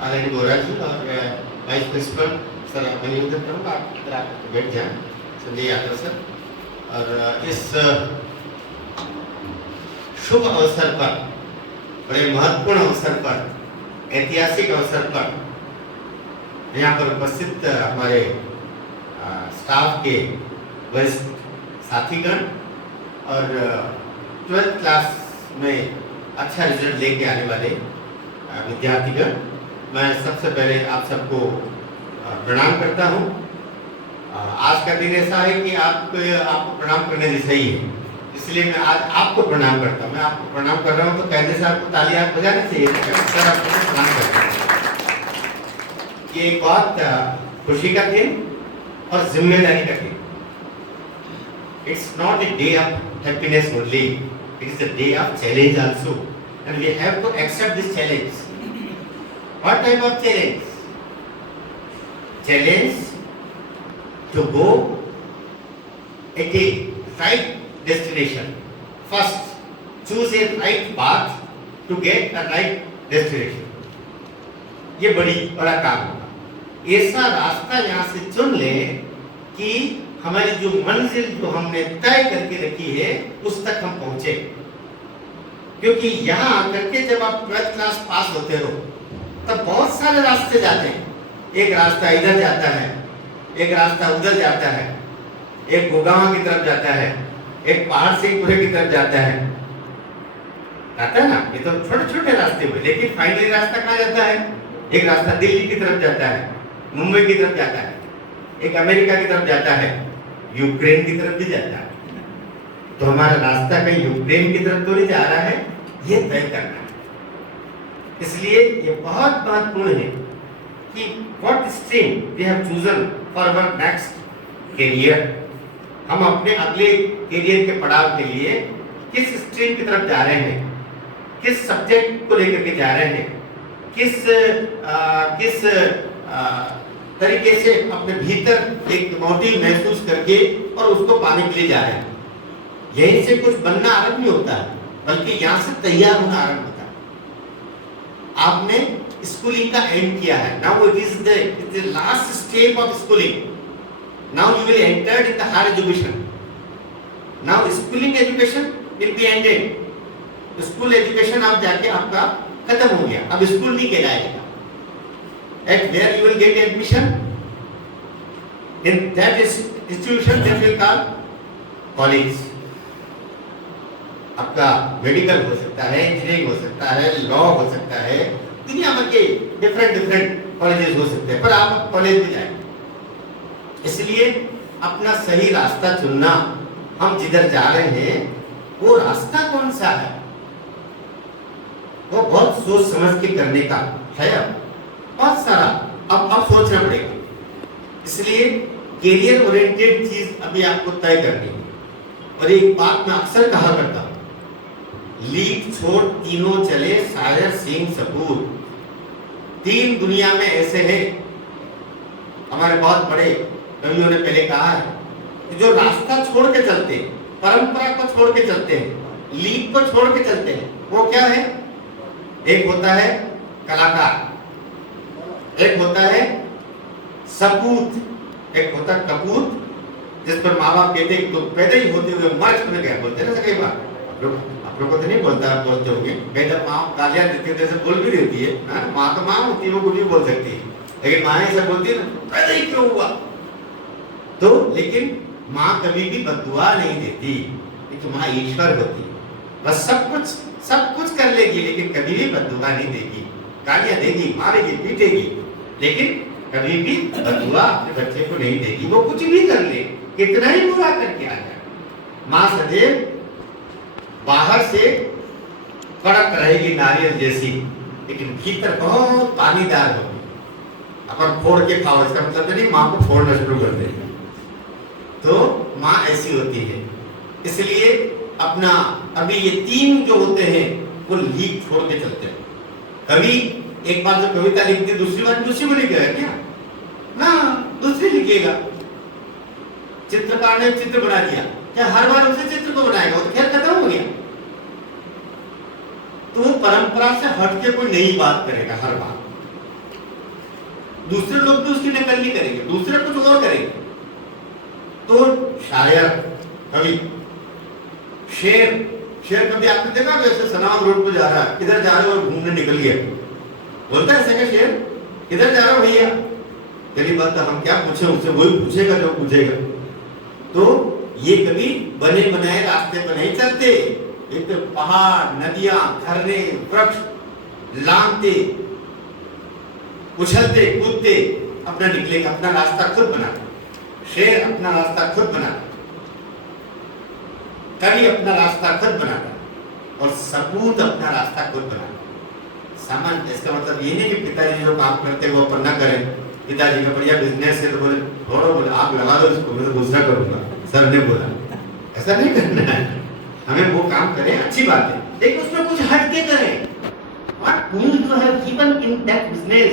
आदरणीय गोरा जी और वाइस प्रिंसिपल सर, मैं निवेदन करूँगा आप इधर आकर बैठ जाएं, संजय यादव सर। और इस शुभ अवसर पर, बड़े महत्वपूर्ण अवसर पर, ऐतिहासिक अवसर पर यहाँ पर उपस्थित हमारे स्टाफ के वरिष्ठ साथीगण और 12th क्लास में अच्छा रिजल्ट लेके आने वाले विद्यार्थीगण, मैं सबसे पहले आप सबको प्रणाम करता हूँ। आज का दिन ऐसा है कि आपको प्रणाम करने जैसा ही है, इसलिए मैं आज आपको प्रणाम करता हूँ। मैं आपको प्रणाम कर रहा हूँ तो कहने से आपको तालियां बजानी चाहिए, सर आपको प्रणाम करता हूँ। ये एक बहुत खुशी का दिन और जिम्मेदारी का दिन। It's not a day of happiness only, it is a day of challenge also, and we have to accept this challenge. What type of challenge? Challenge to go at a right destination. First, choose a right path to get a right destination. ये बड़ा काम होगा। ऐसा रास्ता यहाँ से चुन ले कि हमारी जो मंजिल जो हमने तय करके रखी है उस तक हम पहुंचे। क्योंकि यहाँ आकर के जब आप 12th क्लास पास होते हो तब बहुत सारे रास्ते जाते हैं। एक रास्ता इधर जाता है, एक रास्ता उधर जाता है, एक गुड़गांव की तरफ जाता है, एक पहाड़ से पूरे की तरफ जाता है ना। ये तो छोटे छोटे रास्ते हुए, लेकिन फाइनली रास्ता कहाँ जाता है? एक रास्ता दिल्ली की तरफ जाता है, मुंबई की तरफ जाता है, एक अमेरिका की तरफ जाता है, यूक्रेन की तरफ भी जाता है। तो हमारा रास्ता कहीं यूक्रेन की तरफ तो नहीं जा रहा है, ये तय करना है। इसलिए ये बहुत महत्वपूर्ण है कि what stream we have chosen for our next career. हम अपने अगले करियर के पड़ाव के लिए किस स्ट्रीम की तरफ जा रहे हैं, किस सब्जेक्ट को लेकर के जा रहे हैं, किस तरीके से अपने भीतर एक मोटिव महसूस करके और उसको पाने के लिए जा रहे हैं। यहीं से कुछ बनना आरंभ नहीं होता है, बल्कि यहाँ से तैयार होना आरंभ होता है। आपने स्कूलिंग का एंड किया है, now it is the last step of schooling. Now you will enter in the higher education. Now schooling education will be ended. School education आप जाके आपका खत्म हो गया, अब स्कूल नहीं कहलाएगा। At where you will get admission in that institution that will call college. आपका मेडिकल हो सकता है, इंजीनियरिंग हो सकता है, लॉ हो सकता है, दुनिया भर के डिफरेंट कॉलेजेस हो सकते हैं, पर आप कॉलेज में जाएं। इसलिए अपना सही रास्ता चुनना, हम जिधर जा रहे हैं वो रास्ता कौन सा है, वो बहुत सोच समझ के करने का है। बहुत सारा अब सोचना पड़ेगा। इसलिए कैरियर ओरिएंटेड चीज अभी आपको तय करनी है। और एक बात मैं अक्सर कहा करता हूं, लीक छोड़ तीनों चले शायर सिंह सपूत। तीन दुनिया में ऐसे हैं, हमारे बहुत बड़े कवियों ने पहले कहा है कि जो रास्ता छोड़ के चलते हैं, परंपरा को छोड़ के चलते हैं, लीक को छोड़ के चलते हैं, वो क्या है? एक होता है कलाकार, एक होता है सपूत, एक होता है कपूत, जिस पर माँ बाप कहते हैं तो पैदा ही होते हुए मर चुके गए, बोलते ना कई बार। आप लोग को तो नहीं बोलता, आप बोलते होंगे। पैदा माँ गालियां देती है, बोल भी देती है, माँ तो माँ होती है, वो कुछ भी बोल सकती है, लेकिन माँ ऐसा बोलती है ना, पैदा ही क्यों हुआ? तो लेकिन माँ कभी भी बद्दुआ नहीं देती, क्योंकि माँ ईश्वर होती है। बस सब कुछ कर लेगी, लेकिन कभी भी बद्दुआ नहीं देगी। गालियां देगी, मारेगी, पीटेगी, लेकिन कभी भी बद्दुआ अपने बच्चे को नहीं देगी। वो कुछ भी कर ले, कितना ही बुरा करके आ जाए, माँ सदैव बाहर से कड़क रहेगी नारियल जैसी, लेकिन भीतर बहुत पानीदार होगी। अपन फोड़ के खाओ, इसका मतलब नहीं माँ को फोड़ना शुरू कर देगा। तो माँ ऐसी होती है। इसलिए अपना अभी ये तीन जो होते हैं वो लीक छोड़ के चलते हैं। कभी एक बार जो कविता लिखती, दूसरी बार दूसरी में लिखेगा क्या ना, दूसरी लिखेगा। चित्रकार ने चित्र बना दिया, क्या हर बार उसी चित्र को बनाएगा? वो तो खेल खत्म हो गया। तो वो परंपरा से हट के कोई नई बात करेगा हर बार। दूसरे लोग भी उसकी नकल नहीं करेंगे, दूसरे कुछ और करेंगे। तो शायर, कवि, शेर कभी आपने देखा जैसे सनाम रोड पे जा रहा है, किधर जा रहे हो, घूमने निकल गया, बोलता है ऐसे क्या शेर, किधर जा रहा हो भैया, तेरी बात तो हम क्या पूछे उससे, वही पूछेगा जो पूछेगा। तो ये कभी बने बनाए रास्ते पर नहीं चलते, एक तो पहाड़, नदियां, झरने, वृक्ष लांघते, उछलते कूदते अपना निकलेगा, अपना रास्ता खुद बनाता, शेर अपना रास्ता खुद बनाता, कवि अपना रास्ता खुद बनाता और सपूत अपना रास्ता खुद बनाता। सामान्य इसका मतलब ये नहीं कि पिताजी जो काम करते वो अपन ना करें, पिताजी का बढ़िया बिजनेस है तो बोले थोड़ा बोले आप लगा दो इसको, मैं तो दूसरा करूंगा, सर ने बोला, ऐसा नहीं करना है। हमें वो काम करें, अच्छी बात है, लेकिन उसमें कुछ हट के करें। What we to have given in that business।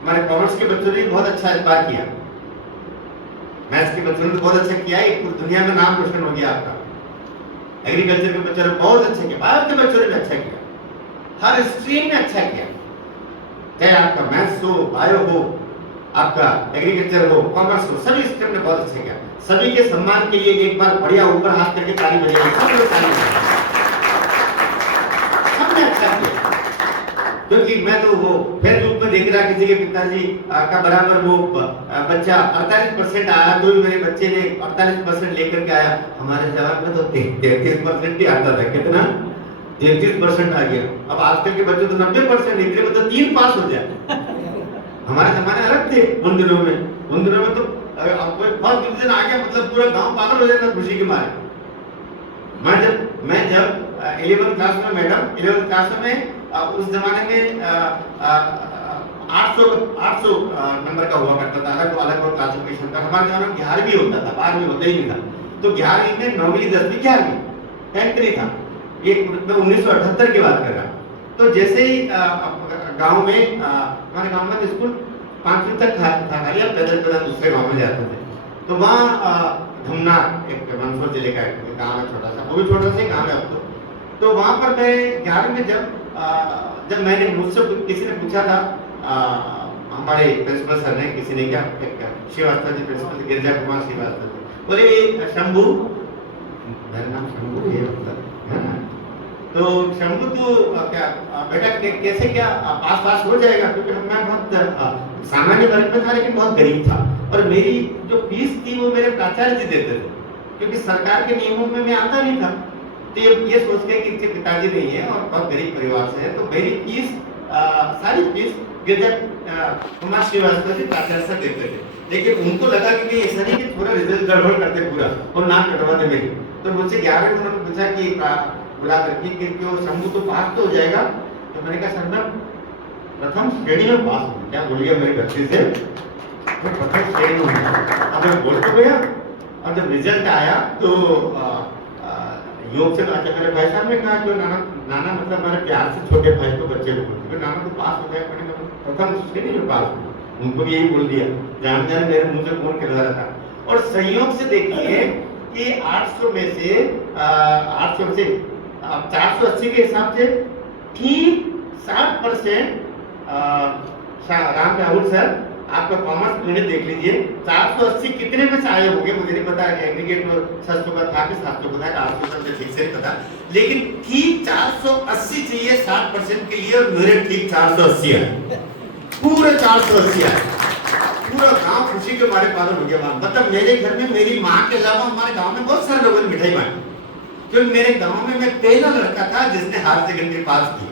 हमारे कॉमर्स के बच्चों ने बहुत अच्छा इस बार किया, मैथ्स के बच्चों ने बहुत अच्छा किया, एक पूरी दुनिया में नाम रोशन हो गया आपका। एग्रीकल्चर के बच्चों ने बहुत अच्छा किया, बायो के बच्चों ने भी अच्छा किया, हर स्ट्रीम में अच्छा किया, चाहे आपका मैथ्स हो, बायो हो, आपका एग्रीकल्चर हो, कॉमर्स हो, सभी स्ट्रीम ने बहुत अच्छा किया। सभी के सम्मान के लिए एक बार बढ़िया ऊपर हाथ करके ताली बजाइए, सब लोग ताली बजाइए, सबने अच्छा किया। क्योंकि मैं तो वो फेसबुक में देख रहा किसी के पिताजी का बराबर वो बच्चा 48% आया, तो भी मेरे बच्चे ने 48% लेकर के आया। हमारे जवान में तो 33% ही आता था, कितना 33% आ गया। अब आजकल के बच्चे तो 90%, इतने में तो 3 पास हो जाए। हमारे जमाने अलग थे उन दिनों में तो अब कोई फर्स्ट डिवीजन आ गया मतलब पूरा गांव पागल हो जाता खुशी के मारे। मैं जब 11th क्लास में, मैडम 11th क्लास में, उस जमाने में 800 नंबर का हुआ करता था, अलग और क्लासिफिकेशन का। हमारे जमाने में 11वीं होता था, 12वीं होता ही नहीं था। तो 11वीं में 9वीं 10वीं 11वीं 10th नहीं था, ये 1978 की बात कर रहा। तो जैसे ही गांव में हमारे गांव में स्कूल 5वीं तक था, खाली अब पैदल दूसरे गांव में जाते थे। तो वहाँ धमना एक मंदसौर जिले का एक गांव है, छोटा सा, वो भी छोटा सा गांव है अब तो वहाँ पर मैं 11वीं में जब मैंने मुझसे किसी ने पूछा था, हमारे प्रिंसिपल सर ने, किसी ने क्या, श्रीवास्तव जी प्रिंसिपल, गिरजा कुमार श्रीवास्तव, बोले शंभू, मेरा नाम शंभू ये मतलब है ना, तो शंभू तो क्या बेटा कैसे क्या पास हो जाएगा, क्योंकि मैं बहुत सामान्य वर्ग में था लेकिन बहुत गरीब था, और मेरी जो फीस थी वो मेरे प्राचार्य जी देते थे, क्योंकि सरकार के नियमों में मैं आता नहीं था। तो ये सोच के कि इनके पिताजी नहीं है और बहुत गरीब परिवार से है, तो मेरी फीस सारी फीस गिरजा कुमार श्रीवास्तव जी प्राचार्य से देते थे। लेकिन उनको लगा कि ऐसा नहीं कि पूरा रिजल्ट गड़बड़ करते पूरा और नाम कटवाते मेरी। तो मुझसे 11वीं में उन्होंने पूछा कि बुला करके कि क्यों शंभू तो पास तो हो जाएगा। तो मैंने कहा सर मैं प्रथम श्रेणी में पास हूँ। क्या बोलिए मेरे बच्चे से, मैं प्रथम श्रेणी में। अब मैं बोल तो गया, और जब रिजल्ट आया तो योग से बात मेरे भाई साहब ने कहा कि नाना मतलब हमारे प्यार से छोटे भाई को बच्चे को बोलते नाना तो पास हो गया, मैंने प्रथम श्रेणी में पास हूँ। उनको भी यही बोल दिया, जान जान मेरे मुंह से कौन खिला रहा था। और संयोग से देखिए कि 800 में से 800 से 480 के हिसाब से ठीक 60% राम राहुल सर आपका कॉमर्स यूनिट देख लीजिए, 480 कितने में से आए होंगे मुझे नहीं पता है, एग्रीगेट में 600 का था कि 700 का था, 800 का ठीक से नहीं पता, लेकिन ठीक 480 चाहिए 60% के लिए, और मेरे ठीक 480 है, पूरे 480 है। पूरा गांव खुशी के मारे पागल हो गया। मतलब मेरे घर में मेरी माँ के अलावा हमारे गांव में बहुत सारे लोगों ने मिठाई बांटी, क्योंकि मेरे गांव में मैं पहला लड़का था जिसने हायर सेकेंडरी पास की।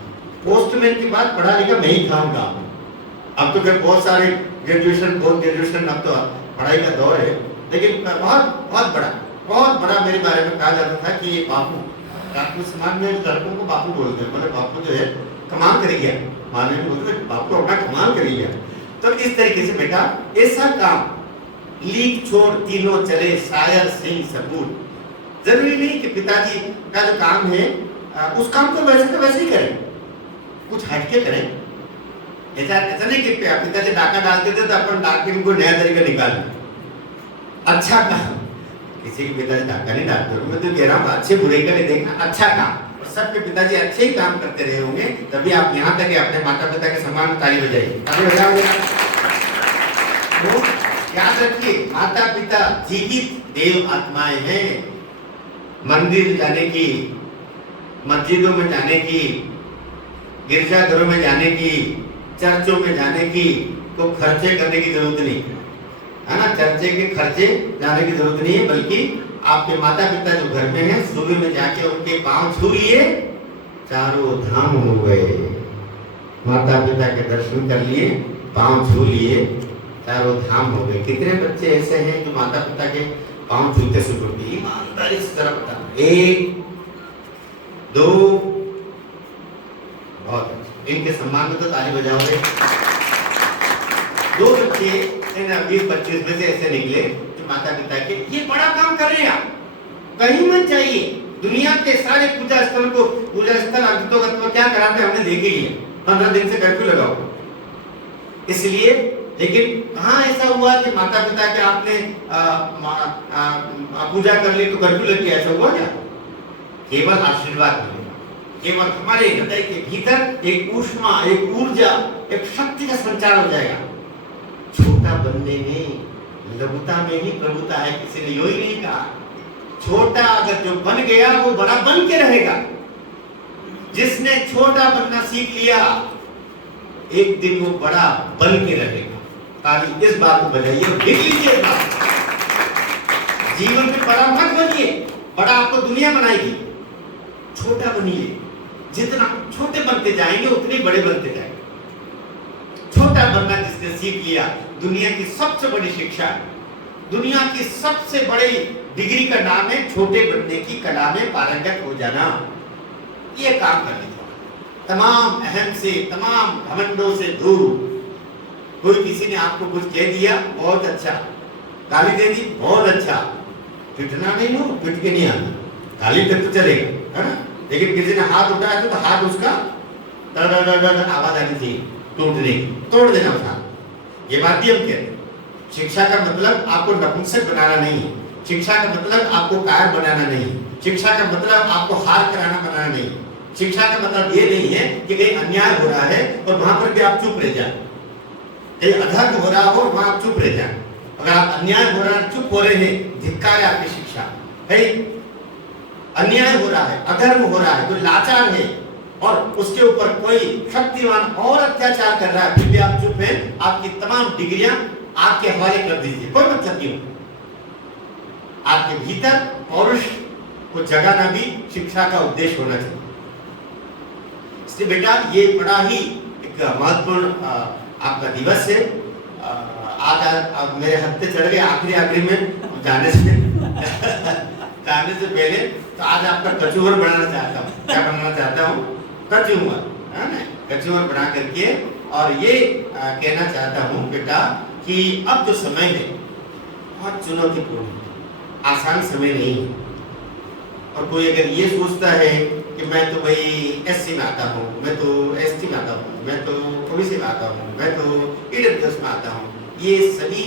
पोस्टमैन के बाद पढ़ा लिखा मैं ही था गांव में। अब तो फिर बहुत सारे ग्रेजुएशन, पोस्ट ग्रेजुएशन, अब तो पढ़ाई का दौर है, लेकिन बहुत बड़ा मेरे बारे में कहा जाता था कि ये बापू, राजपूत समाज में लड़कों को बापू बोलते हैं, मतलब बापू जो है कमाल कर गया, माने में बोलते हैं बापू अपना कमाल कर गया। तो इस तरीके से बेटा ऐसा काम लीक छोड़ तीनों चले, शायर सिंह सबूत। जरूरी नहीं कि पिताजी का जो काम है उस काम को वैसे ही करें, कुछ हटके करें। ऐसा नहीं कि पिताजी डाका डालते थे तो अपन डाक के उनको नया तरीका निकालना। अच्छा काम, किसी के पिताजी डाका नहीं डालते, मैं तो कह रहा हूँ अच्छे बुरे का नहीं देखना, अच्छा काम। और सबके पिताजी अच्छे ही काम करते रहे होंगे, तभी आप यहाँ तक अपने माता पिता के सम्मान में ताली बजाइए। तो याद रखिए, माता पिता जीवित देव आत्माएं हैं। मंदिर जाने की, मस्जिदों में जाने की, गिरजाघरों में जाने की, चर्चों में जाने की को खर्चे करने की जरूरत नहीं है ना। चर्चे के खर्चे जाने की जरूरत नहीं है, बल्कि आपके माता पिता जो घर में हैं, सुबह में जाके उनके पांव छू लिए, चारों धाम हो गए। माता पिता के दर्शन कर लिए, पांव छू लिए, चारों धाम हो गए। कितने बच्चे ऐसे हैं जो माता पिता के पांव छूते शुरू होते? ईमानदारी से जरा बता। 1 2, बहुत अच्छे। इनके सम्मान में तो ताली बजाओगे। 2 बच्चे 20-25 में से ऐसे निकले जो माता पिता के, ये बड़ा काम कर रहे हैं आप, कहीं मत जाइए। दुनिया के सारे पूजा स्थल को, पूजा स्थल अंतोगत क्या कराते हैं हमने देखे ही है। 15 दिन से कर्फ्यू लगाओ। इसलिए, लेकिन कहाँ ऐसा हुआ कि माता पिता के आपने पूजा कर ली तो कर्फ्यू लग गया? ऐसा हुआ क्या? केवल आशीर्वाद मिलेगा, केवल हमारे हृदय के भीतर एक ऊष्मा, एक ऊर्जा, एक शक्ति का संचार हो जाएगा। छोटा बनने में, लघुता में ही प्रभुता है, किसी ने यही नहीं कहा। छोटा अगर जो बन गया वो बड़ा बन के रहेगा। जिसने छोटा बनना सीख लिया, एक दिन वो बड़ा बन के रहेगा। ताली इस बात को बजाइए और देख लीजिए इस बात। जीवन में बड़ा मत बनिए, बड़ा आपको दुनिया बनाएगी। छोटा बनिए, जितना छोटे बनते जाएंगे उतने बड़े बनते जाएंगे। छोटा बनना जिसने सीख लिया, दुनिया की सबसे बड़ी शिक्षा, दुनिया की सबसे बड़ी डिग्री का नाम है छोटे बनने की कला में पारंगत हो जाना। ये काम करने का तमाम अहम से, तमाम घमंडों से दूर। कोई किसी ने आपको कुछ कह दिया, बहुत अच्छा, गाली दे दी, बहुत अच्छा, पिटना नहीं हो, पिट के नहीं आना, गाली तक तो चलेगा, है ना। लेकिन किसी ने हाथ उठाया तो हाथ उसका आवाज आनी चाहिए, टूटने की, तोड़ देना उसका। ये बात भी हम कहते हैं। शिक्षा का मतलब आपको नपुंसक बनाना नहीं है। शिक्षा का मतलब आपको कायर बनाना नहीं। शिक्षा का मतलब आपको हार कराना बनाना नहीं। शिक्षा का मतलब ये नहीं है कि कहीं अन्याय हो रहा है और वहां पर भी आप चुप रह जाए, कहीं अधर्म हो रहा हो वहां आप चुप रह जाए। अगर आप अन्याय हो रहा है, चुप हो रहे हैं, धिक्कार है आपकी शिक्षा है। अन्याय हो रहा है, अधर्म हो रहा है, कोई लाचार है और उसके ऊपर कोई शक्तिमान और अत्याचार कर रहा है, फिर भी आप चुप हैं, आपकी तमाम डिग्रियां आपके हवाले कर दीजिए, कोई मतलब नहीं हो। आपके भीतर पौरुष को जगाना भी शिक्षा का उद्देश्य होना चाहिए। इसलिए बेटा, ये बड़ा ही एक महत्वपूर्ण आपका दिवस है। आज मेरे हफ्ते चढ़ गए आखिरी में जाने से जाने से पहले। तो आज आपका कचूमर बनाना चाहता हूँ। क्या बनाना चाहता हूँ? कचूमर, है ना। कचूमर बना करके और ये कहना चाहता हूँ बेटा कि अब जो समय है बहुत चुनौतीपूर्ण है, आसान समय नहीं है। और कोई अगर ये सोचता है कि मैं तो भाई एससी में आता हूँ, मैं तो एसटी में आता हूँ, मैं तो ओबीसी में आता हूँ, मैं तो ईडब्ल्यूएस में आता हूँ, ये सभी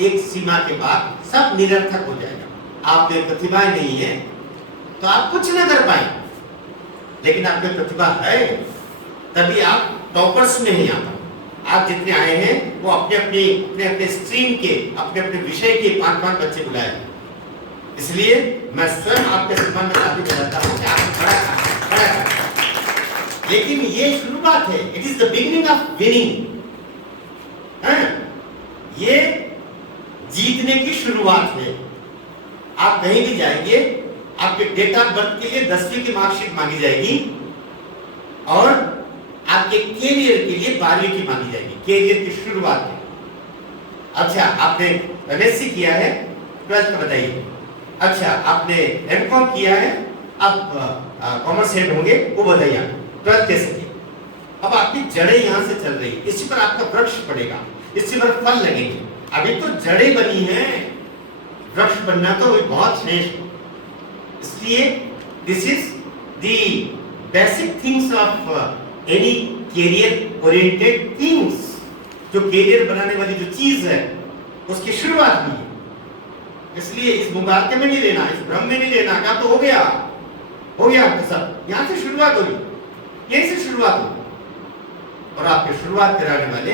एक सीमा के बाद सब निरर्थक हो जाएगा। आप में प्रतिभा नहीं है तो आप कुछ न कर पाए, लेकिन आप में प्रतिभा है तभी आप टॉपर्स में नहीं आता। आप जितने आए हैं वो अपने अपने स्ट्रीम के, अपने अपने विषय के 5-5 बच्चे बुलाए। इसलिए मैं स्वयं आपके सम्मान में ताली बजाता हूं कि आप बड़ा लेकिन ये शुरुआत है। It is the beginning of winning. ये जीतने की शुरुआत है। आप कहीं भी जाएंगे, आपके डेट ऑफ बर्थ के लिए 10वीं की मार्कशीट मांगी जाएगी और आपके कैरियर के लिए 12वीं की मांगी जाएगी। कैरियर की शुरुआत है। अच्छा, आपने एमएससी किया है, 12th बताइए। अच्छा, आपने एमकॉम किया है, अब कॉमर्स हेड होंगे, वो बताइए 12th कैसे की। अब आपकी जड़ें यहाँ से चल रही, इसी पर आपका वृक्ष पड़ेगा, इसी पर फल लगेंगे। अभी तो जड़ें बनी हैं, वृक्ष बनना तो बहुत श्रेष्ठ। इसलिए this is the basic things of any career oriented things. जो कैरियर बनाने वाली जो चीज है उसकी शुरुआत भी है। इसलिए इस मुकाबले में नहीं लेना, इस भ्रम में नहीं लेना का तो हो गया आपका सब। यहाँ से शुरुआत होगी, यहीं से शुरुआत होगी। और आपके शुरुआत कराने वाले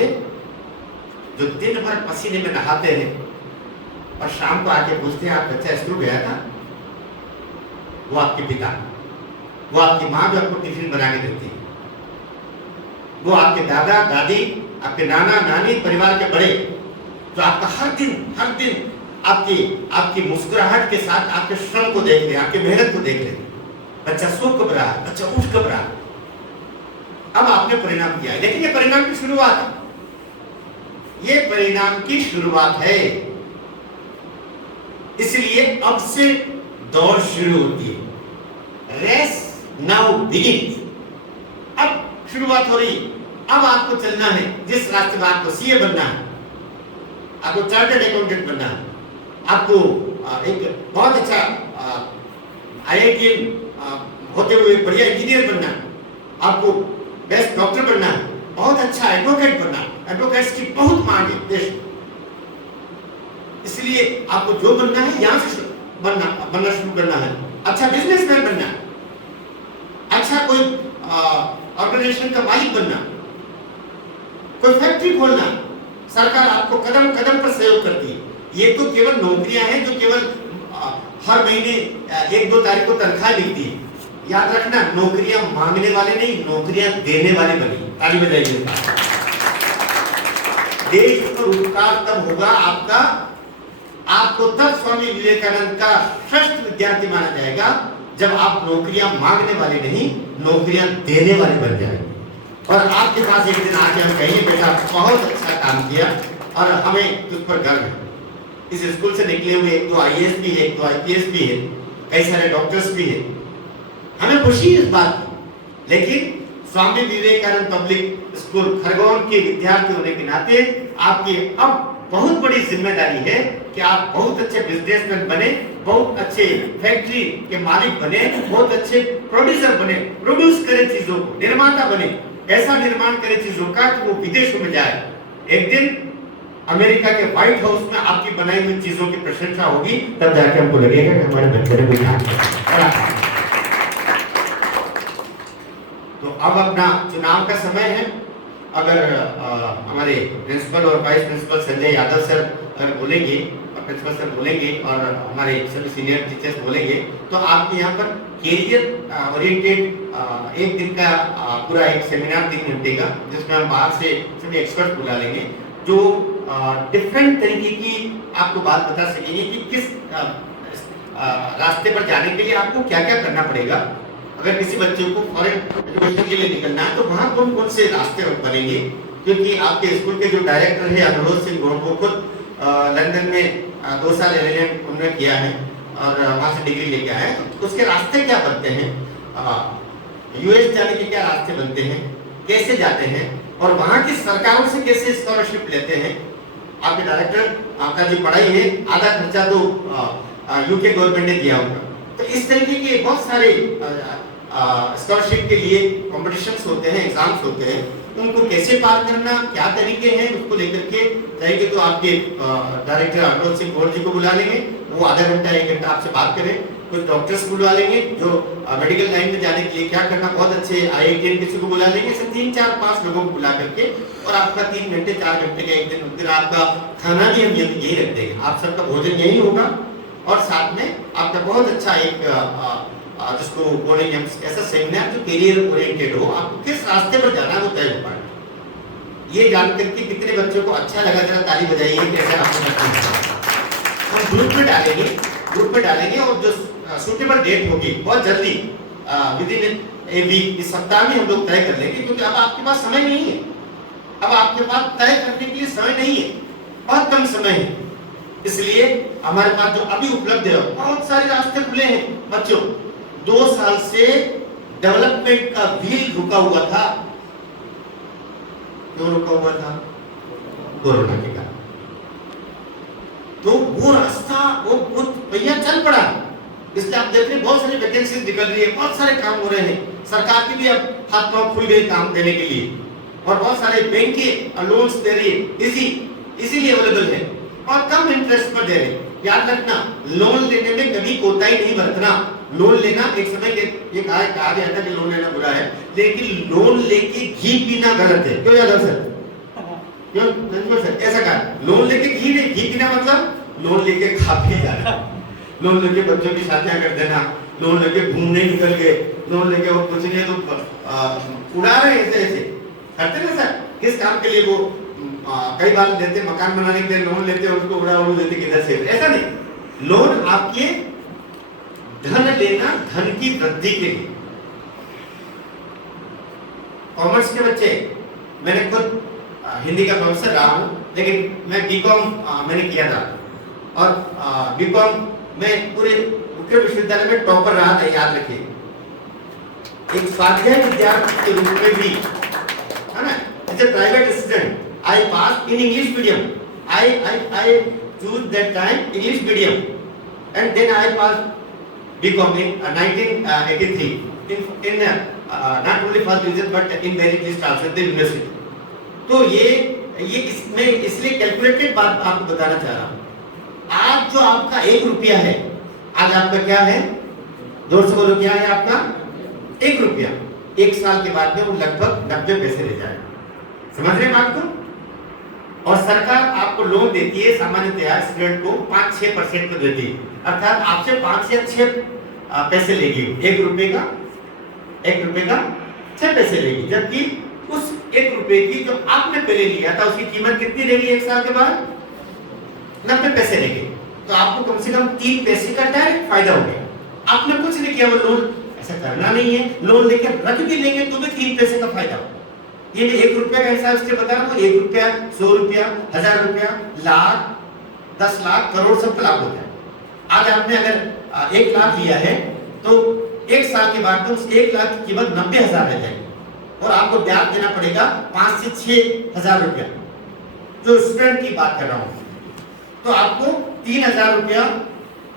जो दिन भर पसीने में नहाते हैं और शाम को आके पूछते हैं आप बच्चा स्कूल गया था, वो आपके पिता, वो आपकी माँ जो आपको टिफिन बना के देती है, वो आपके दादा दादी, आपके नाना नानी, परिवार के बड़े, जो आपका हर दिन आपकी मुस्कुराहट के साथ आपके श्रम को देख रहे, आपकी मेहनत को देख रहे। बच्चा सो कब रहा है, बच्चा उठ कब रहा है। अब आपने परिणाम दिया, लेकिन ये परिणाम की शुरुआत है, ये परिणाम की शुरुआत है। इसलिए अब से दौड़ शुरू होती है। Race now begins. अब शुरुआत हो रही, अब आपको चलना है जिस रास्ते में आपको सीए बनना है, आपको चार्टर्ड अकाउंटेंट बनना है, आपको एक बहुत अच्छा आईआईटी होते हुए बढ़िया इंजीनियर बनना है, आपको बेस्ट डॉक्टर बनना है, बहुत अच्छा एडवोकेट बनना है। एडवोकेट्स की बहुत मांग है देश में, इसलिए आपको जो बनना है यहां से बनना शुरू करना है। अच्छा बिजनेसमैन बनना है, अच्छा कोई ऑर्गेनाइजेशन का मालिक बनना, कोई फैक्ट्री खोलना। सरकार आपको कदम कदम पर सहयोग करती है। ये तो केवल नौकरियां हैं जो केवल हर महीने 1-2 तारीख को तनख्वाह मिलती है। याद रखना, नौकरियां मांगने वाले नहीं, नौकरियां देने वाले बनी। ताली बजाइए। देश पर उपकार तब होगा आपको तब स्वामी विवेकानंद का श्रेष्ठ विद्यार्थी माना जाएगा जब आप नौकरियां मांगने वाले नहीं, नौकरियां देने वाले बन जाएंगे। और आपके पास एक दिन आके हम कहेंगे बेटा बहुत अच्छा काम किया और हमें तुझ पर गर्व है। इस स्कूल से निकले हुए 1-2 आईएएस भी है, 1-2 आईपीएस भी है, कई सारे डॉक्टर्स भी है, हमें खुशी है इस बात की। लेकिन स्वामी विवेकानंद पब्लिक स्कूल खरगोन के विद्यार्थी होने के नाते आपकी अब बहुत बड़ी जिम्मेदारी है कि आप बहुत अच्छे बिजनेसमैन बने, बहुत अच्छे फैक्ट्री के मालिक बने, बहुत अच्छे प्रोड्यूसर बने, प्रोड्यूस करें चीजों को, निर्माता बने, ऐसा निर्माण करें चीजों का कि वो विदेशों में जाए। एक दिन अमेरिका के व्हाइट हाउस में आपकी बनाई हुई चीजों की प्रशंसा होगी, तब जाके हमको लगेगा कि हमारे बच्चे ने कुछ किया। तो अब अपना चुनाव का समय है। अगर हमारे प्रिंसिपल और vice principal Sanjay Yadav sir अगर बोलेंगे और प्रिंसिपल सर बोलेंगे और हमारे सभी सीनियर टीचर्स बोलेंगे तो आपके यहाँ पर कैरियर ओरिएंटेड एक दिन का पूरा एक सेमिनार 3 घंटे का, जिसमें हम बाहर से सभी एक्सपर्ट बुला लेंगे जो डिफरेंट तरीके की आपको बात बता सकेंगे कि किस रास्ते पर जाने के लिए आपको क्या क्या करना पड़ेगा। अगर किसी बच्चे को फॉरेन एजुकेशन के लिए निकलना है तो वहाँ कौन कौन से रास्ते बनेंगे, क्योंकि आपके स्कूल के जो डायरेक्टर है अनुरोध सिंह वो खुद लंदन में 2 साल एलिमेंट उन्होंने किया है और वहाँ से डिग्री लेके आए। तो उसके रास्ते क्या बनते हैं, यूएस जाने के क्या रास्ते बनते हैं, कैसे जाते हैं और वहाँ की सरकारों से कैसे स्कॉलरशिप लेते हैं। आपके डायरेक्टर आपका जो पढ़ाई है आधा खर्चा तो यूके गवर्नमेंट ने दिया होगा। तो इस तरीके के बहुत सारे स्कॉलरशिप के लिए कॉम्पिटिशन्स होते हैं, एग्जाम्स होते हैं, उनको कैसे पार करना, क्या तरीके हैं, उसको लेकर के जाएंगे तो आपके डायरेक्टर अनुरोध सिंह गौर जी को बुला लेंगे, वो आधा घंटा 1 घंटा आपसे बात करें। कुछ डॉक्टर्स बुला लेंगे जो मेडिकल लाइन में जाने के लिए क्या करना, बहुत अच्छे आईआईटी किसी को बुला लेंगे, सिर्फ 3, 4, 5 लोगों को बुला करके और आपका 3 घंटे 4 घंटे का एक दिन आपका खाना भी हम यही रख देंगे, आप सबका भोजन यही होगा और साथ में आपका बहुत अच्छा एक जिसको बोलेंगे हम ऐसा सेमिनार जो करियर ओरिएंटेड हो, आपको किस रास्ते पर जाना है वो तय हो पाए। ये जानकर के कितने बच्चों को अच्छा लगा, जरा ताली बजाइए। कैसे आपको हम ग्रुप में डालेंगे और जो सूटेबल डेट होगी बहुत जल्दी विदिन ए वीक, इस सप्ताह में हम लोग तय कर लेंगे, क्योंकि अब आपके पास समय नहीं है, अब आपके पास तय करने के लिए समय नहीं है, बहुत कम समय है। इसलिए हमारे पास जो अभी उपलब्ध है बहुत सारे रास्ते खुले हैं बच्चों। 2 साल से डेवलपमेंट का व्हील रुका हुआ था। क्यों रुका हुआ था? कोरोना के कारण। तो वो रास्ता वो भैया चल पड़ा, इसलिए आप देख रहे हैं बहुत सारी वैकेंसीज निकल रही है, बहुत सारे काम हो रहे हैं, सरकार की भी अब हाथ पांव खुल गई काम देने के लिए और बहुत सारे बैंक लोन्स दे रही है, इजीली अवेलेबल है और कम इंटरेस्ट पर दे रहे हैं। याद रखना, लोन लेने में कभी कोताही नहीं बरतना। लोन लेना एक समय ये कहा गया था कि लोन लेना बुरा है, लेकिन लोन लेके घी पीना गलत है। क्यों याद सर? क्यों ऐसा कहा लोन लेके घी नहीं, घी पीना मतलब लोन लेके खा पी जाना, लोन लेके बच्चों की शादियां कर देना, लोन लेके घूमने निकल गए, लोन लेके वो कुछ नहीं तो उड़ा रहे ऐसे ऐसे करते ना सर। किस काम के लिए वो कई बार लेते, मकान बनाने के लिए लोन लेते हैं, उसको उड़ा देते किधर से, ऐसा नहीं। लोन आपके धन लेना धन की वृद्धि के लिए। कॉमर्स के बच्चे, मैंने खुद हिंदी का प्रोफेसर रहा हूँ, लेकिन मैं बीकॉम मैंने किया था और बीकॉम में पूरे उत्तर विश्वविद्यालय में टॉपर रहा था, याद रखिए। एक स्वाध्याय विद्यार्थी के रूप में भी, है ना, as a private student I pass in English medium, I choose that time English medium and then I pass BCom in 1983 in not only first division but in merit list also the university। तो ये इसमें इसलिए calculated बात आपको बताना चाह रहा हूँ। आज जो आपका 1 रुपया है, आज आपका क्या है, जोर से बोलो, क्या है आपका 1 रुपया, 1 साल के बाद में वो लगभग 90 पैसे ले जाएगा। समझ रहे हैं बात को? और सरकार आपको लोन देती है, सामान्यतया स्टूडेंट को 5-6% को देती है, अर्थात आपसे 5 या 6 पैसे लेगी। 1 रुपए का 6 पैसे लेगी, जबकि उस 1 रुपए की जो आपने पहले लिया था उसकी कीमत कितनी रहेगी 1 साल के बाद? 90 पैसे रहेगी। तो आपको कम से कम 3 पैसे का डायरेक्ट फायदा हो गया। आपने कुछ नहीं किया, वो लोन ऐसा करना नहीं है, लोन लेकर रख भी लेंगे तो भी 3 पैसे का फायदा हो। ये मैं 1 रुपया का हिसाब से बता रहा हूँ। 1 रुपया, 100 रुपया, 1000 रुपया, लाख, 10 लाख, करोड़ सबका लाभ होता है। आज आपने अगर 1 लाख लिया है तो 1 साल के बाद तो उस 1 लाख की कीमत 90,000 रह जाएगी और आपको ब्याज देना पड़ेगा 5 से 6,000 रुपया, जो स्टूडेंट की बात कर रहा हूँ। तो आपको 3,000 रुपया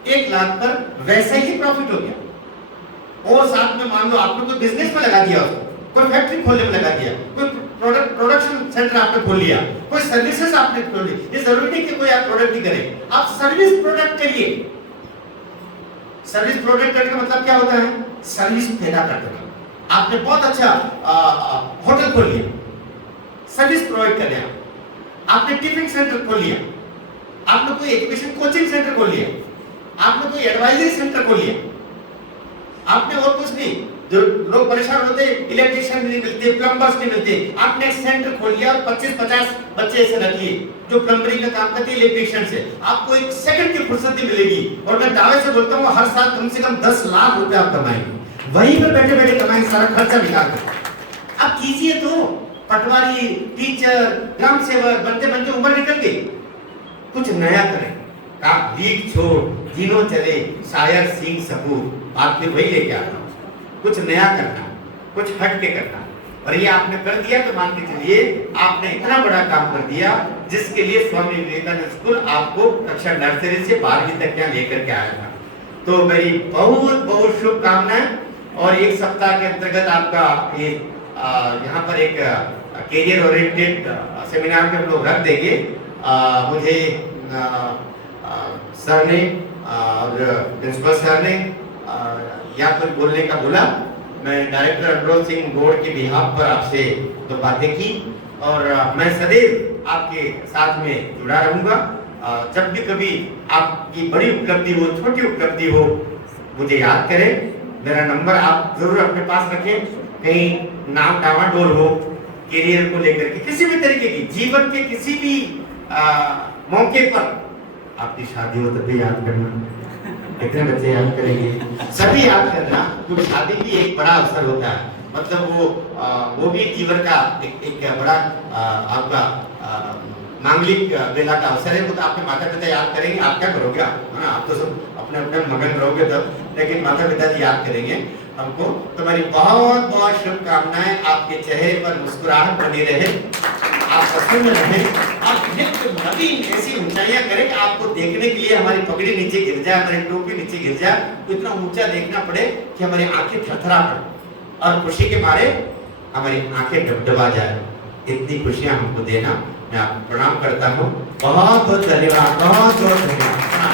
1 लाख पर वैसे ही प्रॉफिट हो गया। और साथ में मान लो आपने कोई बिजनेस में लगा दिया, कोई फैक्ट्री खोलने में लगा दिया, कोई प्रोडक्शन सेंटर आपने खोल लिया, कोई सर्विसेज आपने खोल ली। ये जरूरी नहीं कि कोई आप प्रोडक्ट ही करें, आप सर्विस प्रोडक्ट करिए। सर्विस प्रोडक्ट करने का मतलब क्या होता है? सर्विस पैदा कर देना। आपने बहुत अच्छा होटल खोल लिया, सर्विस प्रोवाइड कर दिया, आपने टिफिन सेंटर खोल लिया, आपने कोई एजुकेशन कोचिंग सेंटर खोल लिया, आपने कोई एडवाइजरी सेंटर खोल लिया, आपने और कुछ नहीं। जो लोग परेशान होते, इलेक्ट्रिशियन नहीं मिलते, प्लम्बर्स नहीं मिलते, आपने एक सेंटर खोल लिया और 25-50 बच्चे ऐसे रखिए जो प्लम्बरिंग का काम करते हैं, इलेक्ट्रिशियन से। आपको 1 सेकंड की फुर्सत नहीं मिलेगी और मैं दावे से बोलता हूँ हर साल कम से कम 10 लाख रुपए आप कमाएंगे, वहीं पर बैठे बैठे कमाएंगे, सारा खर्चा निकाल कर। आप कीजिए तो, पटवारी, टीचर, ग्राम सेवक बनते बनते उम्र निकल गई। कुछ नया करें, आप लीक छोड़ जीनो चले, शायर सिंह सपूत, आपके वही लेके आता हूँ। कुछ नया करना, कुछ हट के करना, और ये आपने कर दिया तो मान के चलिए आपने इतना बड़ा काम कर दिया जिसके लिए स्वामी विवेकानंद स्कूल आपको कक्षा नर्सरी से 12वीं तक यहाँ लेकर के आया था। तो मेरी बहुत बहुत शुभकामनाएं। और 1 सप्ताह के अंतर्गत आपका ये यहाँ पर एक कैरियर ओरिएंटेड सेमिनार में हम लोग रख देंगे। मुझे सर ने और प्रिंसिपल सर ने यहाँ पर बोलने का बोला। मैं डायरेक्टर अनरोल सिंह बोर्ड के बिहाफ पर आपसे तो बातें की और मैं सदैव आपके साथ में जुड़ा रहूंगा। जब भी कभी आपकी बड़ी उपलब्धि हो, छोटी उपलब्धि हो, मुझे याद करें। मेरा नंबर आप जरूर अपने पास रखें। कहीं नाम डावाडोल हो कैरियर को लेकर के, किसी भी तरीके की, जीवन के किसी भी मौके पर, आपकी शादी हो तभी याद करना, कितने बच्चे याद करेंगे, सभी याद करना, क्योंकि शादी भी एक बड़ा अवसर होता है। मतलब वो भी जीवन का एक बड़ा आपका मांगलिक बेला का अवसर है। वो तो आपके माता पिता याद करेंगे, आप क्या करोगे? आप तो सब अपने अपने मगन रहोगे तब, लेकिन माता पिता जी याद करेंगे हमको। तो मेरी बहुत बहुत शुभकामनाएं। आपके चेहरे पर मुस्कुराहट बनी रहे, आप प्रसन्न रहें, आप नित्य नवीन ऐसी ऊंचाइयां करें कि आपको देखने के लिए हमारी पगड़ी नीचे गिर जाए, हमारी टोपी नीचे गिर जाए, तो इतना ऊंचा देखना पड़े कि हमारी आंखें थरथरा पड़े और खुशी के मारे हमारी आंखें डबडबा जाए। इतनी खुशियां हमको देना, मैं आपको प्रणाम करता हूँ। बहुत बहुत धन्यवाद, बहुत बहुत धन्यवाद।